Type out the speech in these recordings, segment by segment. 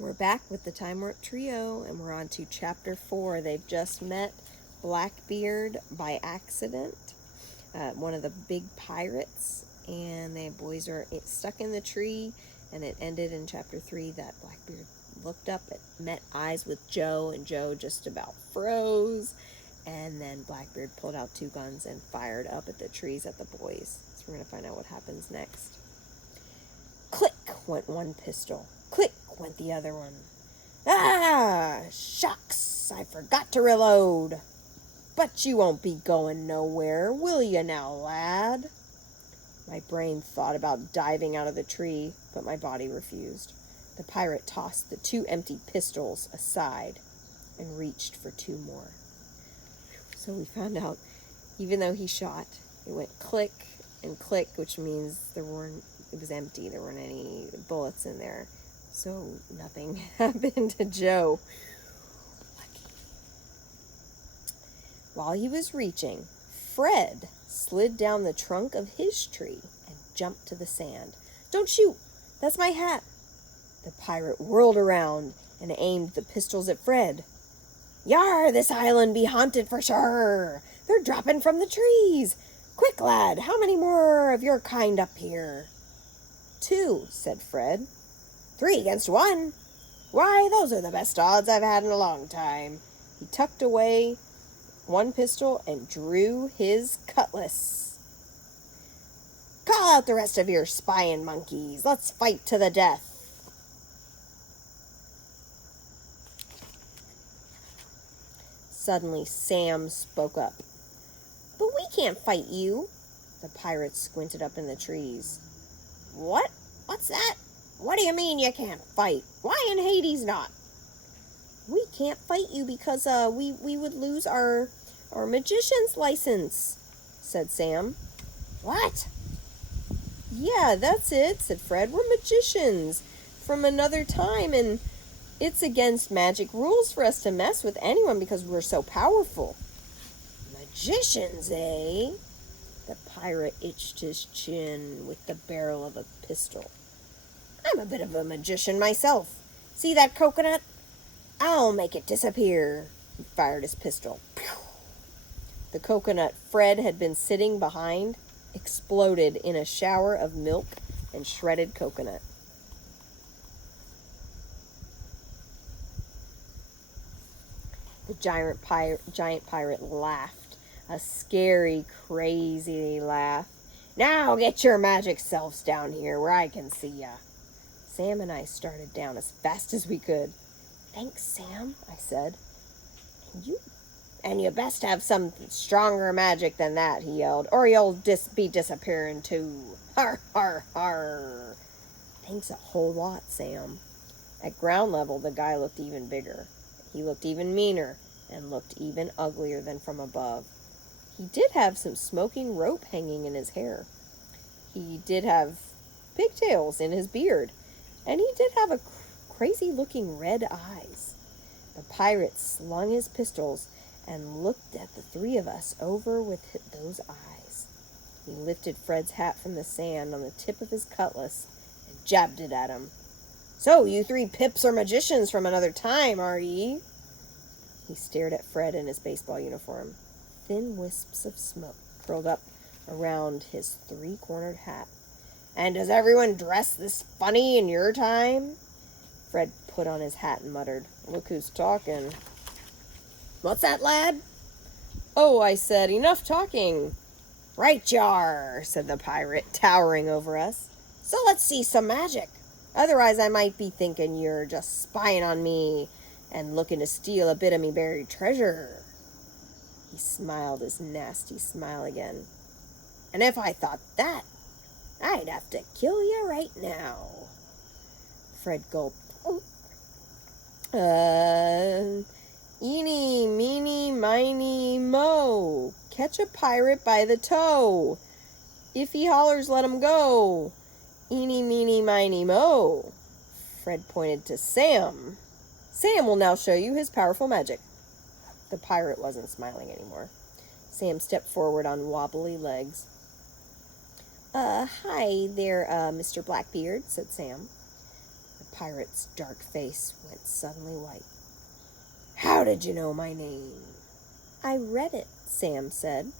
We're back with the Time Warp Trio, and we're on to Chapter 4. They've just met Blackbeard by accident, one of the big pirates, and the boys are stuck in the tree, and it ended in Chapter 3 that Blackbeard looked up and met eyes with Joe, and Joe just about froze, and then Blackbeard pulled out 2 guns and fired up at the trees at the boys. So we're going to find out what happens next. Click went one pistol. Click went the other one. Ah, shucks, I forgot to reload. But you won't be going nowhere, will you now, lad? My brain thought about diving out of the tree, but my body refused. The pirate tossed the 2 empty pistols aside and reached for 2 more. So we found out, even though he shot, it went click and click, which means it was empty. There weren't any bullets in there. So nothing happened to Joe. Lucky. While he was reaching, Fred slid down the trunk of his tree and jumped to the sand. Don't shoot! That's my hat! The pirate whirled around and aimed the pistols at Fred. Yar, this island be haunted for sure! They're dropping from the trees! Quick, lad, how many more of your kind up here? 2, said Fred. 3 against 1. Why, those are the best odds I've had in a long time. He tucked away 1 pistol and drew his cutlass. Call out the rest of your spying monkeys. Let's fight to the death. Suddenly, Sam spoke up. But we can't fight you. The pirate squinted up in the trees. What? What's that? What do you mean you can't fight? Why in Hades not? We can't fight you because we would lose our magician's license, said Sam. What? Yeah, that's it, said Fred. We're magicians from another time, and it's against magic rules for us to mess with anyone because we're so powerful. Magicians, eh? The pirate itched his chin with the barrel of a pistol. I'm a bit of a magician myself. See that coconut? I'll make it disappear. He fired his pistol. The coconut Fred had been sitting behind exploded in a shower of milk and shredded coconut. The giant pirate laughed, a scary, crazy laugh. Now get your magic selves down here where I can see ya. Sam and I started down as fast as we could. Thanks, Sam, I said. And you best have some stronger magic than that, he yelled, or you'll be disappearing too. Har, har, har. Thanks a whole lot, Sam. At ground level, the guy looked even bigger. He looked even meaner and looked even uglier than from above. He did have some smoking rope hanging in his hair. He did have pigtails in his beard. And he did have a crazy-looking red eyes. The pirate slung his pistols and looked at the 3 of us over with those eyes. He lifted Fred's hat from the sand on the tip of his cutlass and jabbed it at him. So, you 3 pips are magicians from another time, are ye? He stared at Fred in his baseball uniform. Thin wisps of smoke curled up around his 3-cornered hat. And does everyone dress this funny in your time? Fred put on his hat and muttered, Look who's talking. What's that, lad? Oh, I said, enough talking. Right you are, said the pirate, towering over us. So let's see some magic. Otherwise I might be thinking you're just spying on me and looking to steal a bit of me buried treasure. He smiled his nasty smile again. And if I thought that, I'd have to kill you right now. Fred gulped. Eeny, meeny, miny, mo. Catch a pirate by the toe. If he hollers, let him go. Eeny, meeny, miny, mo. Fred pointed to Sam. Sam will now show you his powerful magic. The pirate wasn't smiling anymore. Sam stepped forward on wobbly legs. Hi there, Mr. Blackbeard, said Sam. The pirate's dark face went suddenly white. How did you know my name? I read it, Sam said.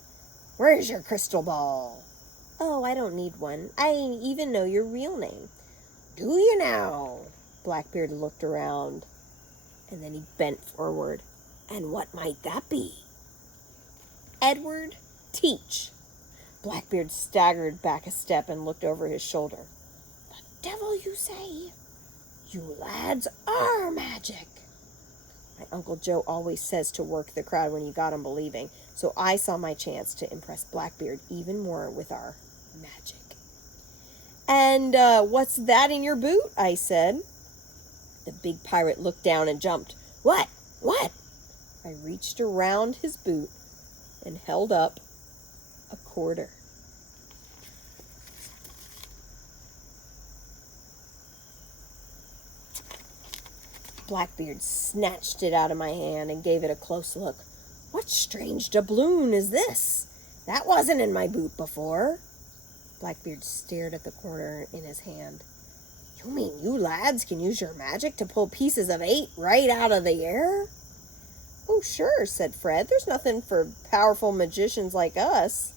Where's your crystal ball? Oh, I don't need one. I even know your real name. Do you now? Blackbeard looked around, and then he bent forward. And what might that be? Edward Teach. Blackbeard staggered back a step and looked over his shoulder. The devil, you say? You lads are magic. My Uncle Joe always says to work the crowd when you got 'em believing, so I saw my chance to impress Blackbeard even more with our magic. And what's that in your boot? I said. The big pirate looked down and jumped. What? What? I reached around his boot and held up a quarter. Blackbeard snatched it out of my hand and gave it a close look. What strange doubloon is this? That wasn't in my boot before. Blackbeard stared at the quarter in his hand. You mean you lads can use your magic to pull pieces of 8 right out of the air? Oh, sure, said Fred. There's nothing for powerful magicians like us.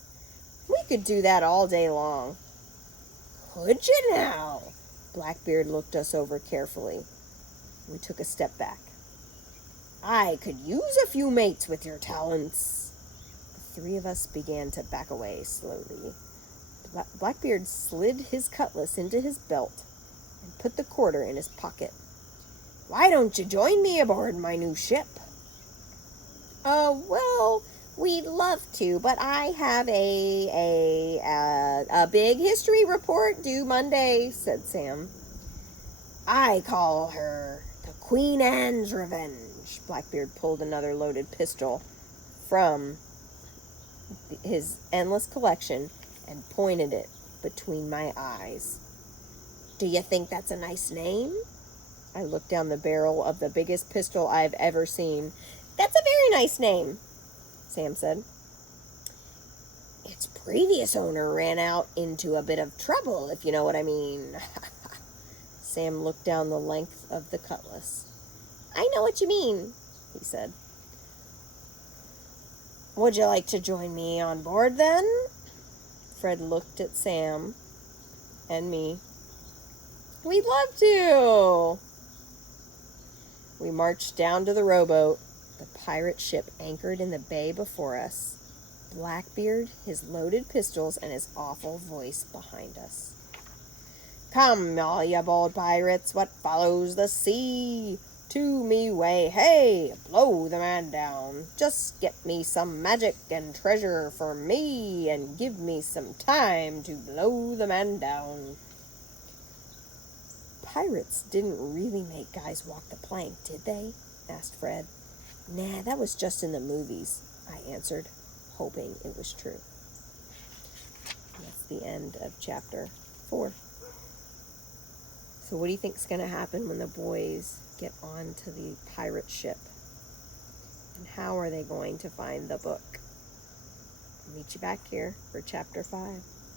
We could do that all day long. Could you now? Blackbeard looked us over carefully. We took a step back. I could use a few mates with your talents. The 3 of us began to back away slowly. Blackbeard slid his cutlass into his belt and put the quarter in his pocket. Why don't you join me aboard my new ship? Well, we'd love to, but I have a big history report due Monday, said Sam. I call her the Queen Anne's Revenge. Blackbeard pulled another loaded pistol from his endless collection and pointed it between my eyes. Do you think that's a nice name? I looked down the barrel of the biggest pistol I've ever seen. That's a very nice name, Sam said. Its previous owner ran out into a bit of trouble, if you know what I mean. Sam looked down the length of the cutlass. I know what you mean, he said. Would you like to join me on board, then? Fred looked at Sam and me. We'd love to. We marched down to the rowboat. The pirate ship anchored in the bay before us. Blackbeard, his loaded pistols, and his awful voice behind us. Come, all you bold pirates, what follows the sea? To me way, hey, blow the man down. Just get me some magic and treasure for me, and give me some time to blow the man down. Pirates didn't really make guys walk the plank, did they? Asked Fred. Nah, that was just in the movies, I answered, hoping it was true. That's the end of chapter 4. So what do you think's going to happen when the boys get onto the pirate ship? And how are they going to find the book? I'll meet you back here for chapter 5.